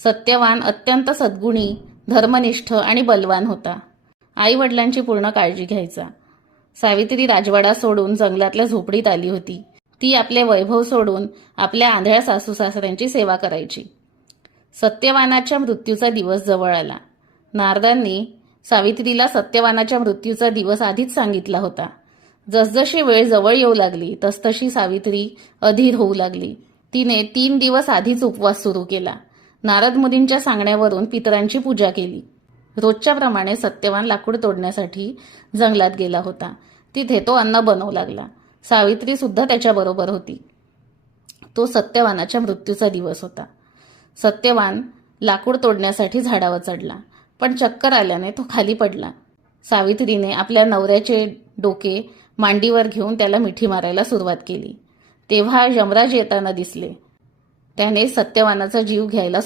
सत्यवान अत्यंत सद्गुणी, धर्मनिष्ठ आणि बलवान होता. आई वडिलांची पूर्ण काळजी घ्यायचा. सावित्री राजवाडा सोडून जंगलातल्या झोपडीत आली होती. ती आपले वैभव सोडून आपल्या आंधळ्या सासू सासऱ्यांची सेवा करायची. सत्यवानाच्या मृत्यूचा दिवस जवळ आला. नारदांनी सावित्रीला सत्यवानाच्या मृत्यूचा दिवस आधीच सांगितला होता. जसजशी वेळ जवळ येऊ लागली तसतशी सावित्री अधीर होऊ लागली. तिने 3 दिवस आधीच उपवास सुरू केला. नारद मुनींच्या सांगण्यावरून पितरांची पूजा केली. रोजच्या प्रमाणे सत्यवान लाकूड तोडण्यासाठी जंगलात गेला होता. तिथे तो अन्न बनवू लागला. सावित्री सुद्धा त्याच्याबरोबर होती. तो सत्यवानाच्या मृत्यूचा दिवस होता. सत्यवान लाकूड तोडण्यासाठी झाडावर चढला, पण चक्कर आल्याने तो खाली पडला. सावित्रीने आपल्या नवऱ्याचे डोके मांडीवर घेऊन त्याला मिठी मारायला सुरुवात केली. तेव्हा यमराज येताना दिसले. त्याने सत्यवानाचा जीव घ्यायला